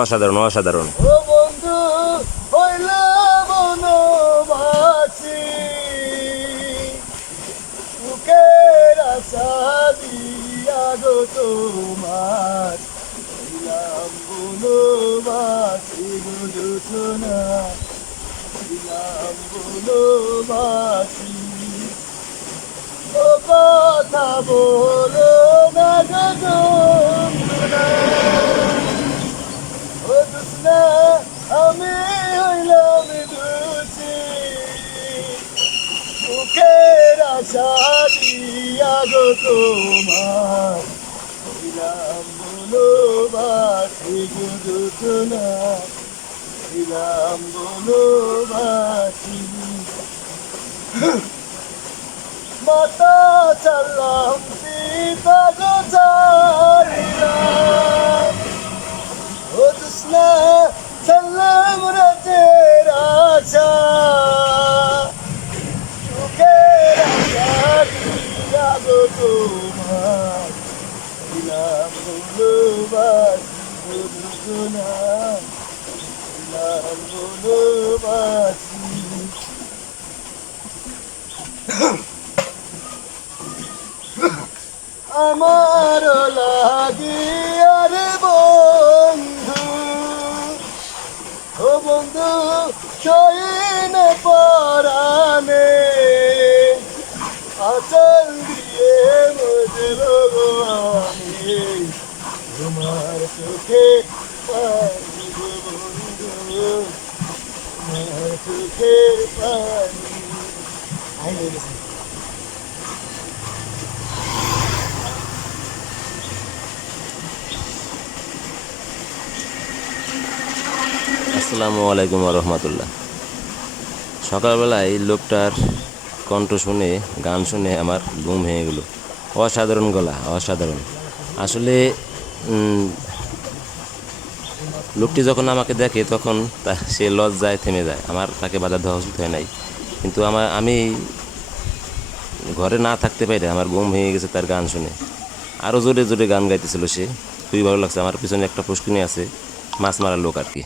অসাধারণ অসাধারণ। ও বন্ধু হইল বনবাসী, বুকের আশা দিয়া গো তোমার ছিলাম বনবাসী গো জোছনা, ছিলাম বনবাসী। ও কথা বলো না গো যন্ত্রণা, ও জোছনা আমি হইলাম দোষী, বুকের আশা দিয়া গো তোমার ছিলাম বনবাসী গো জোছনা, ছিলাম বনবাসী। মাতা চালাম পিতা গো ছাড়িলাম, ও জোছনা সালাম রাতের আশা, সুখের আশা দিয়া গো তোমার ছিলাম বনবাসী গো জোছনা, ছিলাম বনবাসী। আমার লাগিয়া রে বন্ধু, ও বন্ধু শয়ন পরাণে আচল দিয়ে মজল গো আমি, তোমার চোখে পানি গো বন্ধু, তোমার চোখের পানি। আসসালামু আলাইকুম রহমতুল্লাহ। সকালবেলায় লোকটার কণ্ঠ শুনে, গান শুনে আমার ঘুম ভেঙে গেল। অসাধারণ গলা, অসাধারণ আসলে। লোকটি যখন আমাকে দেখে তখন সে লজ্জায় থেমে যায়। আমার তাকে বাধা দেওয়া উচিত হয় নাই, কিন্তু আমি ঘরে না থাকতে পারি, আমার ঘুম ভেঙে গেছে তার গান শুনে। আরও জোরে জোরে গান গাইতেছিল সে, খুবই ভালো লাগছে। আমার পিছনে একটা পুষ্কিনি আছে, মাছ মারার লোক আর কি।